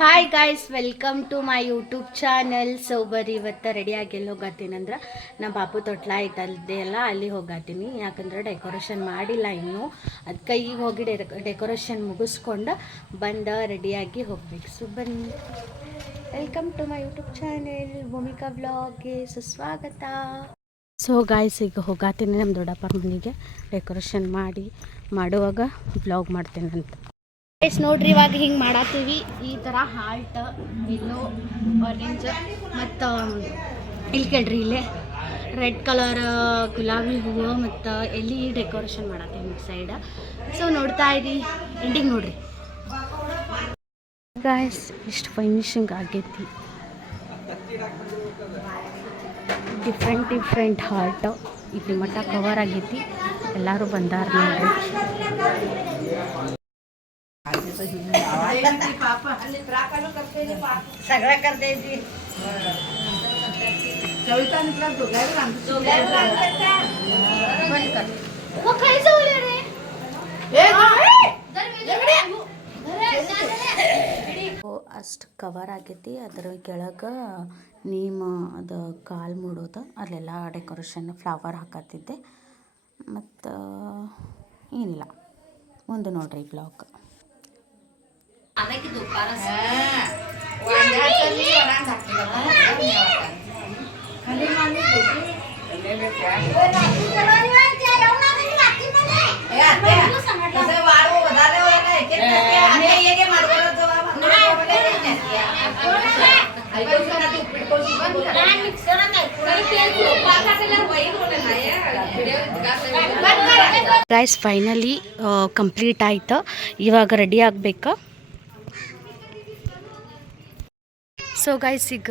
Hi guys welcome to my YouTube channel so ಬರ್ರಿ ಇವತ್ತು ರೆಡಿಯಾಗಿ ಎಲ್ಲಿ ಹೋಗತ್ತೀನಿ ಅಂದ್ರೆ ನಮ್ಮ ಬಾಪು ತೊಟ್ಲ ಐತಲ್ದೆ ಅಲ್ಲ, ಅಲ್ಲಿ ಹೋಗತ್ತೀನಿ ಯಾಕಂದ್ರೆ ಡೆಕೋರೇಷನ್ ಮಾಡಿಲ್ಲ ಇನ್ನೂ. ಅದಕ್ಕೆ ಈಗ ಹೋಗಿ ಡೆಕೋರೇಷನ್ ಮುಗಿಸ್ಕೊಂಡು ಬಂದ ರೆಡಿಯಾಗಿ ಹೋಗ್ಬೇಕು. ಸೊ ಬನ್ನಿ. Welcome to my YouTube channel Bhoomika ವ್ಲಾಗ್ಗೆ ಸುಸ್ವಾಗತ. ಸೊ ಗಾಯ್ಸ್ ಈಗ ಹೋಗತ್ತೀನಿ ನಮ್ಮ ದೊಡ್ಡಪ್ಪ ಮನೆಗೆ. ಡೆಕೋರೇಷನ್ ಮಾಡಿ, ಮಾಡುವಾಗ ಬ್ಲಾಗ್ ಮಾಡ್ತೀನಿ ಅಂತ ಎಸ್, ನೋಡ್ರಿ, ಇವಾಗ ಹಿಂಗ್ ಮಾಡತ್ತೀವಿ ಈ ತರ ಹಾಲ್ಟ್ ಎಲ್ಲೋ ಆರೆಂಜ್ ಮತ್ತ ಇಲ್ಲಿ ಕೇಳ್ರಿ ಇಲ್ಲೇ. ರೆಡ್ ಕಲರ್, ಗುಲಾಬಿ ಹೂವು ಮತ್ತು ಎಲ್ಲಿ ಡೆಕೋರೇಷನ್ ಮಾಡತ್ತೀವಿ ಸೈಡ್ ಸೊ ನೋಡ್ತಾ ಇರಿ ಎಂಡಿಂಗ್ ನೋಡ್ರಿ. ಗಾಯ್ಸ್ ಇಷ್ಟು ಫಿನಿಶಿಂಗ್ ಆಗೈತಿ. ಡಿಫ್ರೆಂಟ್ ಡಿಫ್ರೆಂಟ್ ಹಾರ್ಟ್ ಇಲ್ಲಿ ಮಟ್ಟ ಕವರ್ ಆಗೈತಿ. ಎಲ್ಲರೂ ಬಂದಾರ ನೋಡ್ರಿ. सगळं करते ती ಅಷ್ಟು ಕವರ್ ಆಗೈತಿ ಅದ್ರ ಕೆಳಗೆ ನೀಮ್ ಅದು ಕಾಲು ಮೂಡೋದ ಅಲ್ಲೆಲ್ಲ ಡೆಕೋರೇಷನ್ ಫ್ಲವರ್ ಹಾಕತ್ತಿದ್ದೆ ಮತ್ತು ಏನಿಲ್ಲ ಮುಂದೆ ನೋಡ್ರಿ ಬ್ಲಾಗ್ ಗೈಸ್ ಫೈನಲಿ ಕಂಪ್ಲೀಟ್ ಆಯ್ತು ಇವಾಗ ರೆಡಿ ಆಗ್ಬೇಕು ಸೊ ಗೈಸ್ ಈಗ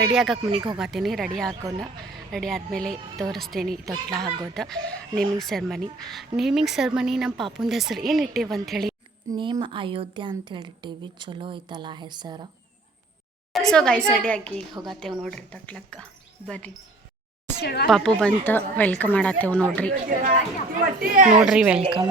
ರೆಡಿ ಆಗಕ್ಕೆ ಮನೆಗೆ ಹೋಗತ್ತೀನಿ ರೆಡಿ ಹಾಕೋಣ ರೆಡಿ ಆದಮೇಲೆ ತೋರಿಸ್ತೀನಿ ತೊಟ್ಲ ಆಗೋದು ನೇಮಿಂಗ್ ಸೆರ್ಮನಿ ನೇಮಿಂಗ್ ಸೆರ್ಮನಿ ನಮ್ಮ ಪಾಪುಂದ ಹೆಸರು ಏನು ಇಟ್ಟೇವೆ ಅಂಥೇಳಿ ನೇಮ್ ಅಯೋಧ್ಯ ಅಂತ ಹೇಳಿಟ್ಟಿವಿ ಚಲೋ ಐತಲ್ಲ ಹೆಸರು. ಸೊ ಗೈಸ್ ರೆಡಿ ಆಗಿ ಈಗ ಹೋಗತ್ತೇವೆ ನೋಡ್ರಿ ತೊಟ್ಲಕ್ಕ. ಬರ್ರಿ. ಪಾಪು ಬಂತ ವೆಲ್ಕಮ್ ಮಾಡತ್ತೇವೆ ನೋಡ್ರಿ. ನೋಡ್ರಿ ವೆಲ್ಕಮ್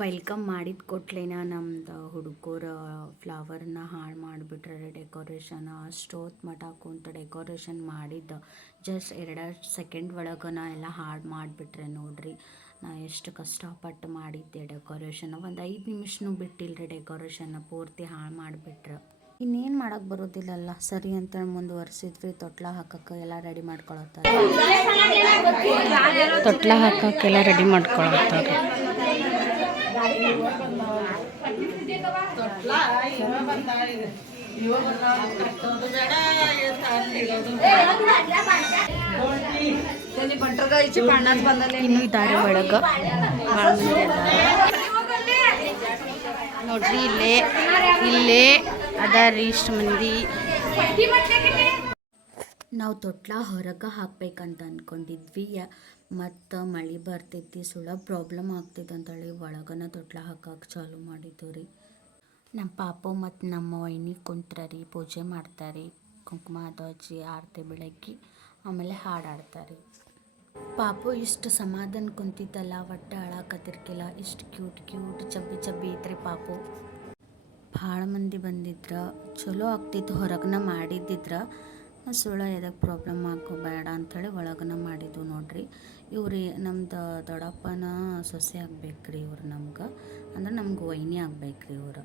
ವೆಲ್ಕಮ್ ಮಾಡಿದ ಕೊಟ್ಲೇನ ನಮ್ದು ಹುಡುಗರ ಫ್ಲವರ್ನ ಹಾಳು ಮಾಡಿಬಿಟ್ರೆ ಡೆಕೋರೇಷನ್ ಅಷ್ಟೊತ್ತು ಮಠ ಕುಂತು ಡೆಕೋರೇಷನ್ ಮಾಡಿದ್ದು. ಜಸ್ಟ್ ಎರಡು ಸೆಕೆಂಡ್ ಒಳಗೆ ನಾ ಎಲ್ಲ ಹಾಳು ಮಾಡಿಬಿಟ್ರೆ ನೋಡ್ರಿ. ನಾ ಎಷ್ಟು ಕಷ್ಟಪಟ್ಟು ಮಾಡಿದ್ದೆ ಡೆಕೋರೇಷನ್. ಒಂದು ಐದು ನಿಮಿಷನೂ ಬಿಟ್ಟಿಲ್ರಿ ಡೆಕೋರೇಷನ್ ಪೂರ್ತಿ ಹಾಳು ಮಾಡಿಬಿಟ್ರೆ. ಇನ್ನೇನು ಮಾಡಕ್ಕೆ ಬರೋದಿಲ್ಲಲ್ಲ, ಸರಿ ಅಂತೇಳಿ ಮುಂದುವರ್ಸಿದ್ವಿ. ತೊಟ್ಲ ಹಾಕಕ್ಕೆ ಎಲ್ಲ ರೆಡಿ ಮಾಡ್ಕೊಳತ್ತಾರೆ. ತೊಟ್ಲ ಹಾಕಕ್ಕೆಲ್ಲ ರೆಡಿ ಮಾಡ್ಕೊಳತ್ತಾರೆ. ಇನ್ನು ಇದ್ದಾರೆ ಒಳಗ. ನೋಡ್ರಿ ಇಲ್ಲೇ ಇಲ್ಲೇ ಅದಾರಿ ಇಷ್ಟು ಮಂದಿ. ನಾವು ತೊಟ್ಲ ಹೊರಗೆ ಹಾಕ್ಬೇಕಂತ ಅಂದ್ಕೊಂಡಿದ್ವಿ ಮತ್ತು ಮಳೆ ಬರ್ತೈತಿ ಸುಳ ಪ್ರಾಬ್ಲಮ್ ಆಗ್ತೈತೆ ಅಂತೇಳಿ ಒಳಗನ ತೊಟ್ಲ ಹಾಕಕ್ಕೆ ಚಾಲು ಮಾಡಿದ್ದು ರೀ. ನಮ್ಮ ಪಾಪು ಮತ್ತು ನಮ್ಮ ವೈನಿ ಕುಂತ್ರರಿ ಪೂಜೆ ಮಾಡ್ತಾರೆ ಕುಂಕುಮ ಹಚ್ಚಿ ಆರತಿ, ಬೆಳಗ್ಗೆ, ಆಮೇಲೆ ಹಾಡಾಡ್ತಾರೆ ಪಾಪು ಇಷ್ಟು ಸಮಾಧಾನ ಕುಂತಿದ್ದಲ್ಲ ಒಟ್ಟು ಅಳಾಕತ್ತಿರ್ಕಿಲ್ಲ ಇಷ್ಟು ಕ್ಯೂಟ್ ಕ್ಯೂಟ್ ಚಬ್ಬಿ ಚಬ್ಬಿ ಐತ್ರಿ ಪಾಪು. ಭಾಳ ಮಂದಿ ಬಂದಿದ್ರ, ಚಲೋ ಆಗ್ತಿತ್ತು ಹೊರಗನ ಮಾಡಿದ್ದಿದ್ರ, ಸುಳ್ಳ ಎದಕ್ಕೆ ಪ್ರಾಬ್ಲಮ್ ಆಗೋಬೇಡ ಅಂಥೇಳಿ ಒಳಗನ ಮಾಡಿದ್ದು ನೋಡ್ರಿ. ಇವ್ರಿ ನಮ್ದು ದೊಡ್ಡಪ್ಪನ ಸೊಸೆ ಆಗ್ಬೇಕ್ರಿ ಇವ್ರು ನಮ್ಗೆ, ಅಂದ್ರೆ ನಮ್ಗೆ ವೈನಿ ಆಗ್ಬೇಕ್ರಿ ಇವ್ರು.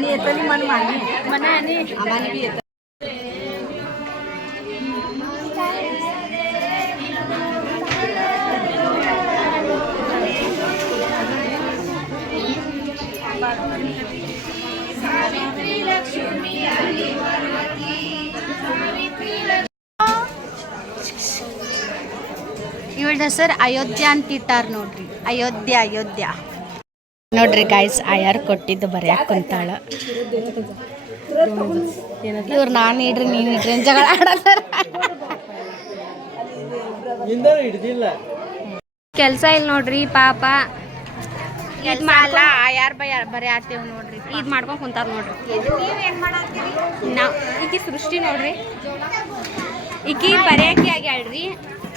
आणि येतली मन मान मना आणि आम्हाला बी येत सर अयोध्या आणि तितार नोटरी. अयोध्या अयोध्या. ನೋಡ್ರಿ ಗಾಯ್ಸ್ ಆಯಾರ್ ಕೊಟ್ಟಿದ್ದು ಬರ್ಯಾಕ ಕುಂತಾಳ. ಇವ್ರು ನಾನು ಇಡ್ರಿ ನೀನು ಇಡ್ರಿ ಜಗಳ ಆಡತ್ತಾರ ಕೆಲಸ ಇಲ್ಲ ನೋಡ್ರಿ ಪಾಪ. ಕೆಲ್ಸ ಅಲ್ಲ ಆಯಾರ್ ಬಯ ಬರ್ಯಾತೇವ್ ನೋಡ್ರಿ ಇದ್ ಮಾಡ್ಕೊಂಡ್ ಕುಂತಾರ ನೋಡ್ರಿ. ನಾವು ಈಕಿ ಸೃಷ್ಟಿ ನೋಡ್ರಿ. ಈಕಿ ಬರ್ಯಾಕಿ ಆಗ್ಯಾಳ್ರಿ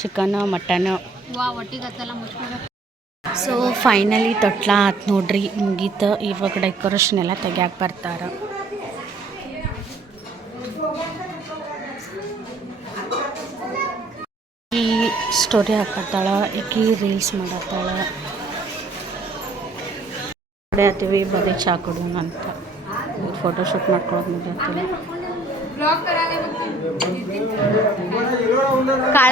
ಚಿಕನ್ ಮಟನ್. ಸೊ ಫೈನಲಿ ತೊಟ್ಲ ಆತು ನೋಡ್ರಿ ಮುಗೀತ. ಇವಾಗ ಡೆಕೋರೇಷನ್ ಎಲ್ಲ ತೆಗ್ಯಾಕ ಬರ್ತಾರ. ಈ ಸ್ಟೋರಿ ಹಾಕತ್ತಾಳ ಈಕಿ ರೀಲ್ಸ್ ಮಾಡತ್ತಾಳ? ಹೊಡೆಯತ್ತೀವಿ ಬರೀ ಚಾ ಕೊಡೋಣ ಅಂತ. ಫೋಟೋಶೂಟ್ ಮಾಡ್ಕೊಳ್ಳೋದು ಮುಗಿಯತ್ತಿಲ್ಲ ಕಾಳ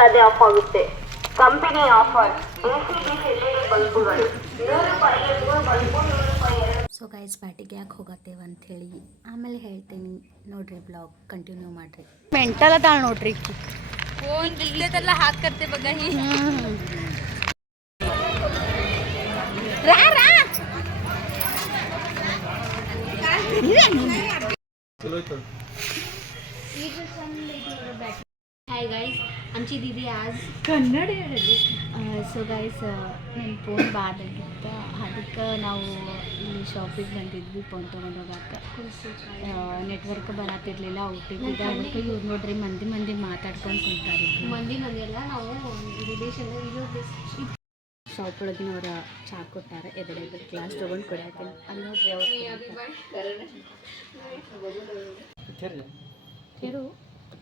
ಅದೇ ಆಫ್ ಆಗುತ್ತೆ company offer AC DC LED ಬಲ್ಬುಗಳು ನೂರು ರೂಪಾಯಿ ಮೂರು ಬಲ್ಬು ನೂರು ರೂಪಾಯಿ ಎರಡು ಸೊ ಗೈಸ್ ಬ್ಯಾಟಿಗೆ ಯಾಕೆ ಹೋಗತ್ತೇವೆ ಅಂಥೇಳಿ ಆಮೇಲೆ ಹೇಳ್ತೀನಿ ನೋಡ್ರಿ ಬ್ಲಾಗ್ ಕಂಟಿನ್ಯೂ ಮಾಡ್ರಿ ಮೆಂಟಲ್ ಅದಾಳ ನೋಡ್ರಿ ಈಕಿ. ಹಾಕತ್ತೆ ಬಗ್ಗ ಹ್ಮ್. ರಾ, ರಾ. ಹಾಯ್ ಗೈಸ್ ಅಂಚಿ ದೀದಿ ಆಸ್ ಕನ್ನಡ ಹೇಳೋದು ಸೊ ಗೈಸ್ ನನ್ನ ಫೋನ್ ಬಾದಾಗಿತ್ತ. ಅದಕ್ಕೆ ನಾವು ಈ ಶಾಪಿಗೆ ಬಂದಿದ್ವಿ ಫೋನ್ ತೊಗೊಂಡು ಹೋಗಾಕ ನೆಟ್ವರ್ಕ್ uh, ಬರತ್ತಿರ್ಲಿಲ್ಲ ಔಟಿಗೆ ಅದಕ್ಕೆ ಇವ್ರು ನೋಡ್ರಿ ಮಂದಿ ಮಂದಿ ಮಾತಾಡ್ಕೊಂಡು ಕುಂತಾರೆ. ಮಂದಿ ಮಂದಿ ಎಲ್ಲ ನಾವು ರಿಲೇಷನ್ ಶಾಪ್ ಒಳಗಿನವ್ರ ಚಾ ಕೊಟ್ಟಾರ ಎದುರು ಎದುರು ಗ್ಲಾಸ್ ತೊಗೊಂಡು ಕೊಡಾತೀನಿ ಅಲ್ಲಿ ನೋಡ್ರಿ ಅವ್ರು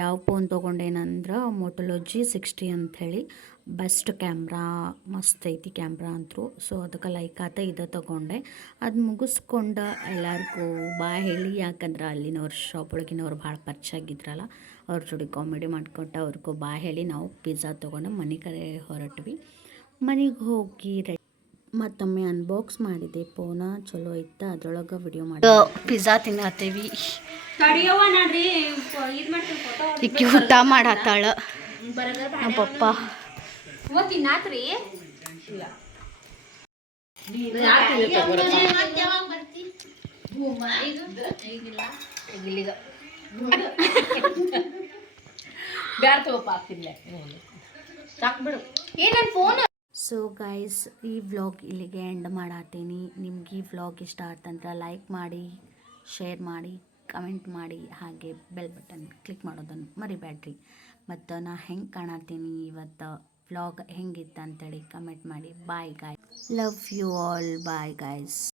ಯಾವ ಫೋನ್ ತೊಗೊಂಡೇನಂದ್ರೆ ಮೊಟೊಲೊಜಿ ಸಿಕ್ಸ್ಟಿ ಅಂಥೇಳಿ. ಬೆಸ್ಟ್ ಕ್ಯಾಮ್ರಾ ಮಸ್ತ್ ಐತಿ ಕ್ಯಾಮ್ರಾ ಅಂತರು. ಸೊ ಅದಕ್ಕೆ ಲೈಕ್ ಆತ ಇದು ತೊಗೊಂಡೆ. ಅದು ಮುಗಿಸ್ಕೊಂಡು ಎಲ್ಲರಿಗೂ ಬಾ ಹೇಳಿ. ಯಾಕಂದ್ರೆ ಅಲ್ಲಿನವ್ರ ಶಾಪ್ ಒಳಗಿನವ್ರು ಭಾಳ ಪರ್ಚೆ ಆಗಿದ್ರಲ್ಲ ಅವ್ರ ಜೋಡಿ ಕಾಮಿಡಿ ಮಾಡ್ಕೊಟ್ಟು ಅವ್ರಿಗೂ ಬಾ ಹೇಳಿ. ನಾವು ಪಿಜ್ಜಾ ತೊಗೊಂಡು ಮನೆ ಕಡೆ ಹೊರಟ್ವಿ. ಮನೆಗೆ ಹೋಗಿ ರೆ ಮತ್ತೊಮ್ಮೆ ಅನ್ಬಾಕ್ಸ್ ಮಾಡಿದೆ. ಫೋನ ಚಲೋ ಇತ್ತು ಅದ್ರೊಳಗೆ ವಿಡಿಯೋ ಮಾಡಿ. ಪಿಜ್ಜಾ ತಿನ್ನತ್ತೇವಿ ತಡಿಯವ್ವ ನೋಡ್ರಿ ಇದು ಮಾಡ್ತೀನಿ ಫೋಟೋ ಇಕ್ಕಿ ಊಟ ಮಾಡತ್ತಾಳ. ನಮ್ಮ ಪಪ್ಪ ಸೊ ಗೈಸ್ ಈ ವ್ಲಾಗ್ ಇಲ್ಲಿಗೆ ಎಂಡ್ ಮಾಡತ್ತೀನಿ ನಿಮ್ಗೆ ಈ ವ್ಲಾಗ್ ಇಷ್ಟ ಆತಂದ್ರೆ ಲೈಕ್ ಮಾಡಿ ಶೇರ್ ಮಾಡಿ. ಕಮೆಂಟ್ ಮಾಡಿ ಹಾಗೆ ಬೆಲ್ ಬಟನ್ ಕ್ಲಿಕ್ ಮಾಡೋದನ್ನು ಮರಿಬೇಡ್ರಿ ಮತ್ತು ನಾ ಹೆಂಗೆ ಕಾಣತ್ತೀನಿ ಇವತ್ತು ವ್ಲಾಗ್ ಹೆಂಗಿತ್ತು ಅಂತೇಳಿ ಕಮೆಂಟ್ ಮಾಡಿ. Bye guy love you all bye guys